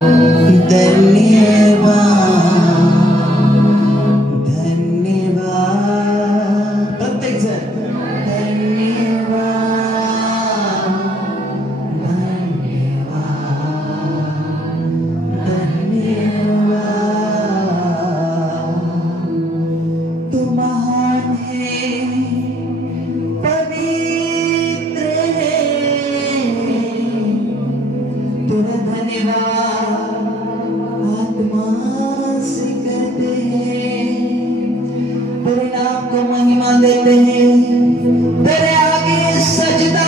धन्यवाद धन्यवाद प्रत्येक जण धन्यवाद धन्यवाद धन्यवाद तू महान है पवित्र है तेरा धन्यवाद आत्मा से करते हैं तेरे नाम को महिमा देते हैं तेरे आगे सजदा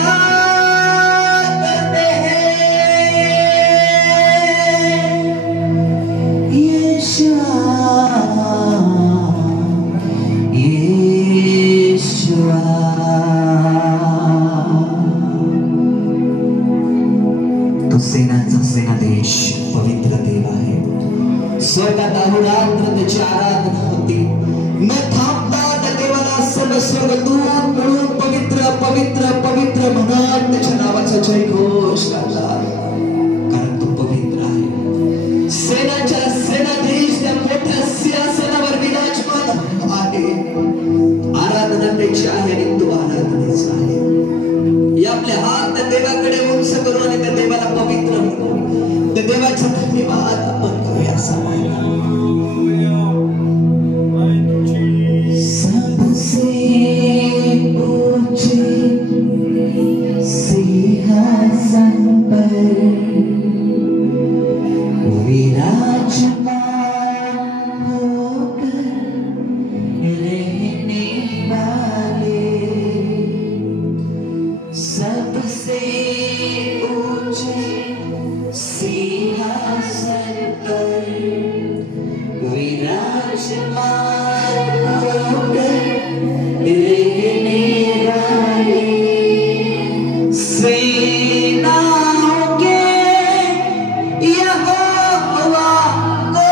करते हैं यीशुआ यीशुआ तो सेनांचा सेनाधीश पवित्र देव आहे स्वर्गात अहोरात्र त्याची आराधना होती न थांबता त्या देवाला सर्व स्वर्गदूत मिळून पवित्र पवित्र पवित्र म्हणत त्याच्या नावाचा जयघोष करतात कारण तो पवित्र आहे सेनाच्या सेनाधीश त्या मोठ्या सिंहासनावर विराजमान आहे आराधना त्याची आहे आणि तो आराधनेचा आहे या आपले हात त्या देवाकडे उंच करू आणि त्या देवाला पवित्र म्हणू त्या देवाचा धन्यवाद आपण करूया समायला सबसे ऊंचे सिंहासन पर विराजमान होकर रहने वाले सबसे ऊंचे सिंहासन पर विराजमान होकर रहने वाले सेनाओं के यहोवा को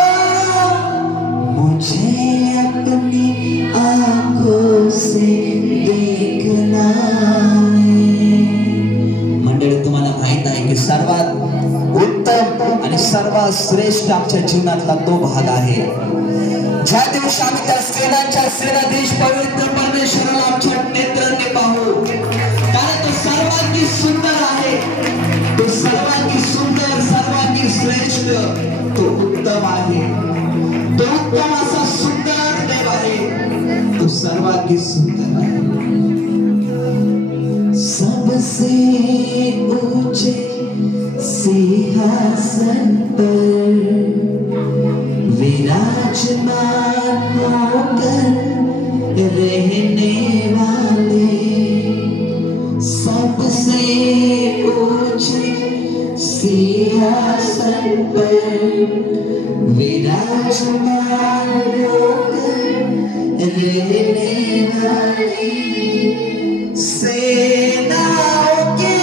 मुझे अपनी आंखों से देखना है मंडळी तुम्हाला माहित आहे की सर्वात उत्तम आणि सर्वात श्रेष्ठ आमच्या जीवनातला तो भाग आहे ज्या दिवशी आम्ही त्या सेनांच्या सेनाधीश पवित्र परमेश्वराला आमच्या नेत्रांनी पाहू कारण तो सर्वांगी सुंदर आहे तो सर्वांगी सुंदर सर्वांगी श्रेष्ठ तो उत्तम आहे तो उत्तम असा सुंदर देव आहे तो सर्वांगी सुंदर आहे सबसे ऊंचे सिंहासन पर विराजमान होकर रहने वाले सबसे ऊंचे सिंहासन पर विराजमान होकर रहने वाले सेनाओं के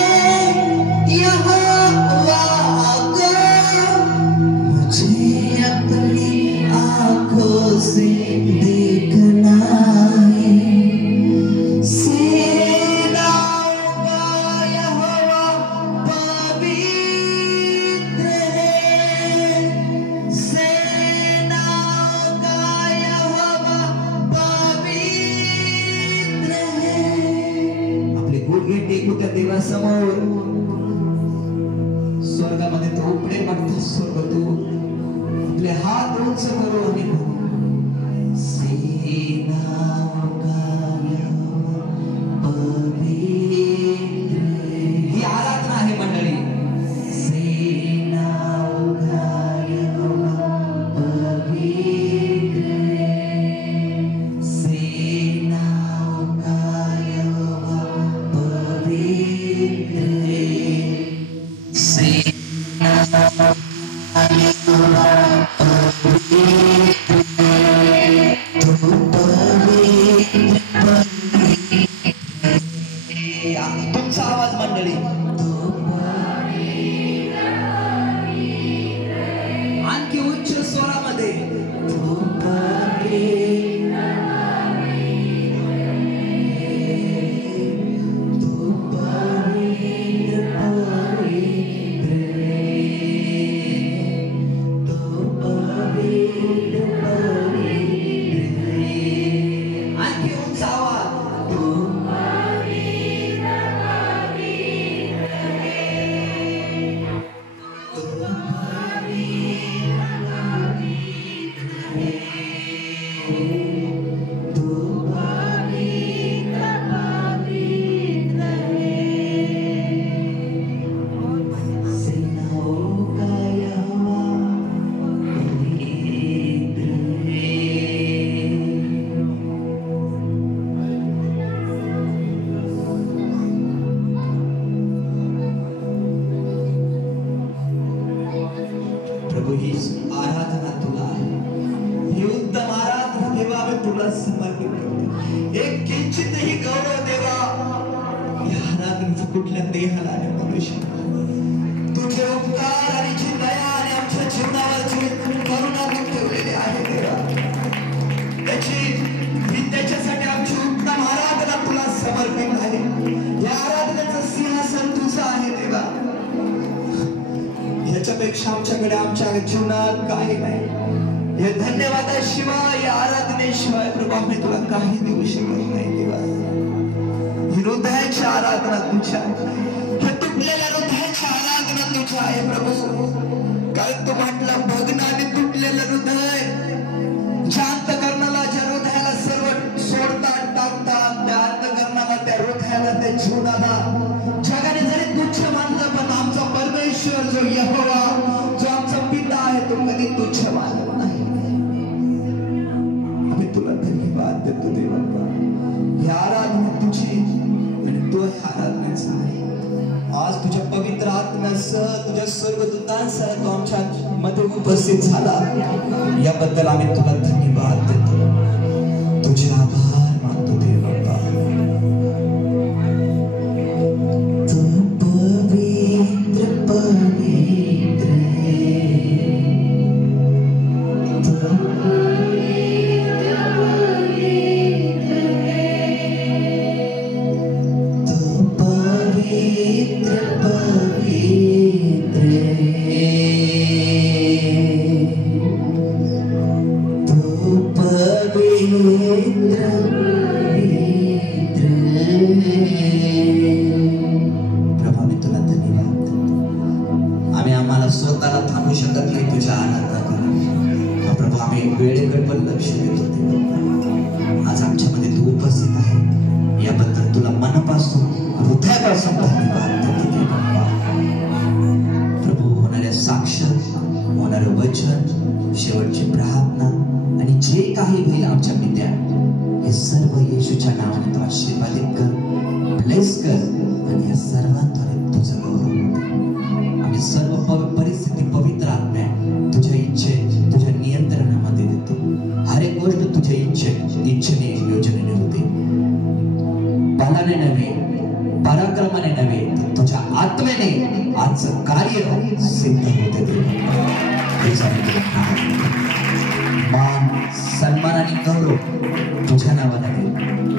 यहोवा को मुझे अपनी आंखों से देखना है सेनाओं का यहोवा पवित्र है सेनाओं का यहोवा पवित्र है आपले गुडघे टेकू त्या देवासमोर स्वर्गामध्ये तो उपडे मागतो स्वर्गदूत आपले हात उंच करू आणि म्हणू सेनाओं का यहोवा पवित्र ही आराधना आहे मंडळी सेनाओं का यहोवा पवित्र सेनाओं का यहोवा पवित्र तुमचा आवाज मंडळी आणखी उच्च स्वरामध्ये प्रभू ही आराधना तुला आहे, ही उत्तम आराधना देवा आम्ही तुला समर्पित करतो। एक किंचितही गौरव देवा या आराधनेचं कुठल्या देहाला आणि मनुष्याला तुझे उपकार आणि जी दया आणि आमच्या जीवनावर जी करुणा तू ठेवलेली आहे देवा, त्याच्यासाठी आमची उत्तम आराधना तुला समर्पित आहे। या आराधनेचं सिंहासन तुझं आहे देवा, याच्यापेक्षा आमच्याकडे आमच्या जीवनात काही नाही। या धन्यवादाशिवाय, या आराधनेशिवाय प्रभू आम्ही तुला काही देऊ शकत नाही देवा। हृदयाची आराधना तुझ्या, हे तुटलेल्या हृदयाची आराधना तुझ्या आहे प्रभू, कारण तू म्हटलं भग्न आणि तुटलेलं हृदय ज्या अंतःकरणाला, ज्या हृदयाला सर्व सोडतात टाकतात, त्या अंतःकरणाला, त्या हृदयाला, त्या जीवनाला जगाने जरी तुच्छ मानलं, पण आमचा परमेश्वर जो यहोवा, जो आमचा पिता आहे, तो कधी तुच्छ मानत नाही। आम्ही तुला धन्यवाद देतो देवा, ही आराधना तुझी आणि तो आराधनाचा आहे। आज तुझ्या पवित्र आत्म्यासह, तुझ्या स्वर्गदूतांसह तो आमच्या मध्ये उपस्थित झाला, याबद्दल आम्ही तुला धन्यवाद देतो, तुझे आभार मानतो देवा। तू पवित्र पवित्र स्वतःला थांबू शकत नाही तुझ्या आराधना करून प्रभू, आम्ही वेळेकडे पण लक्ष देतो देवा। आज आमच्यामध्ये तू उपस्थित आहे, याबद्दल तुला मनापासून, हृदयापासून धन्यवाद देतो देवा। प्रभू, होणाऱ्या साक्ष, होणारं वचन, शेवटची प्रार्थना आणि जे काही होईल आमच्या पित्या, हे सर्व येशूच्या नावाने तू आशीर्वादित कर, ब्लेस कर, आणि या सर्वांद्वारे तुझं गौरव होते। आम्ही सर्व परिस्थिती पवित्र आत्म्या तुझ्या तुझ्या नियंत्रणामध्ये देतो। हर एक गोष्ट तुझ्या इच्छेने, योजनेने होते, बलाने नव्हे, पराक्रमाने नव्हे, तर तुझ्या आत्म्याने आजचं कार्य सिद्ध होते देवा। मान, सन्मान आणि गौरव तुझ्या नावाला दे।